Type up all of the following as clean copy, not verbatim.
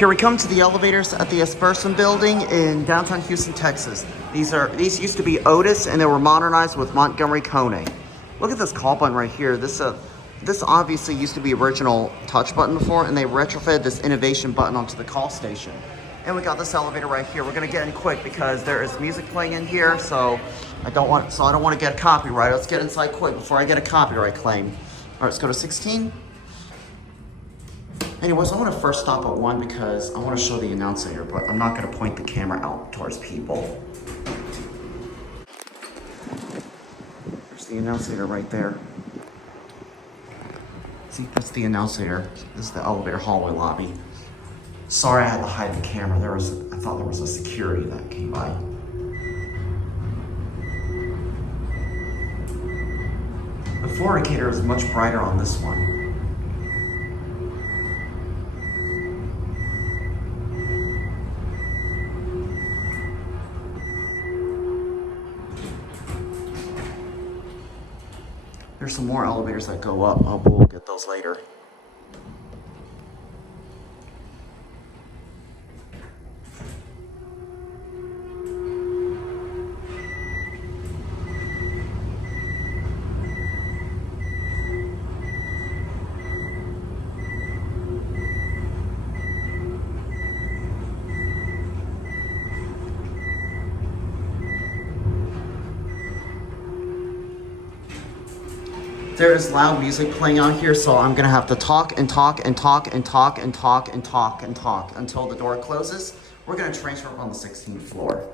Here we come to the elevators at the Esperson Building in downtown Houston, Texas. These used to be Otis, and they were modernized with Montgomery Kone. Look at this call button right here. This obviously used to be original touch button before, and they retrofitted this innovation button onto the call station. And we got this elevator right here. We're gonna get in quick because there is music playing in here, so I don't want to get a copyright. Let's get inside quick before I get a copyright claim. All right, let's go to 16. Anyways, I want to first stop at 1 because I want to show the announcer, but I'm not going to point the camera out towards people. There's the announcer right there. See, that's the announcer. This is the elevator hallway lobby. Sorry I had to hide the camera. I thought there was a security that came by. The floor indicator is much brighter on this one. There's some more elevators that go up. Oh, but we'll get those later. There is loud music playing out here, so I'm gonna have to talk and talk and talk and talk and talk and talk and talk until the door closes. We're gonna transfer up on the 16th floor.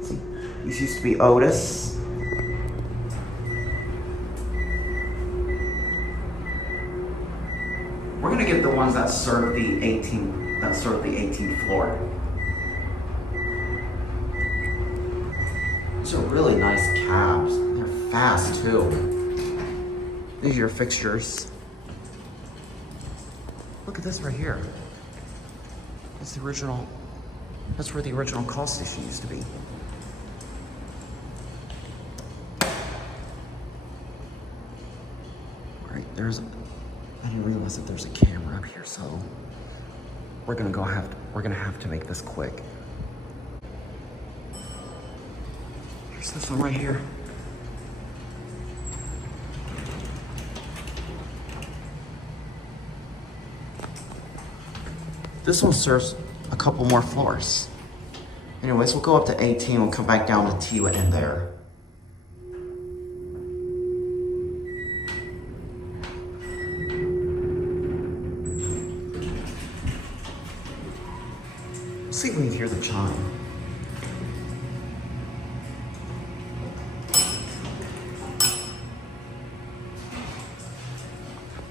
See, these used to be Otis. We're gonna get the ones that serve the 18th floor. These are really nice cabs. Fast too. These are your fixtures. Look at this right here. It's the original. That's where the original call station used to be. All right, I didn't realize that there's a camera up here, so we're gonna have to make this quick. Here's this one right here. This one serves a couple more floors. Anyways, we'll go up to 18. We'll come back down to T and end there. Let's see if we can hear the chime.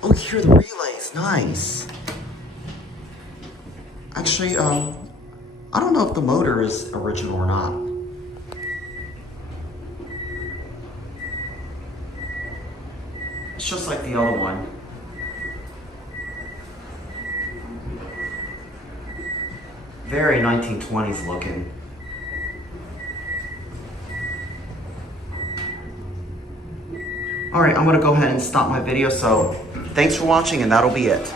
Oh, you hear the relays. Nice. Actually, I don't know if the motor is original or not. It's just like the other one. Very 1920s looking. All right, I'm gonna go ahead and stop my video, so thanks for watching, and that'll be it.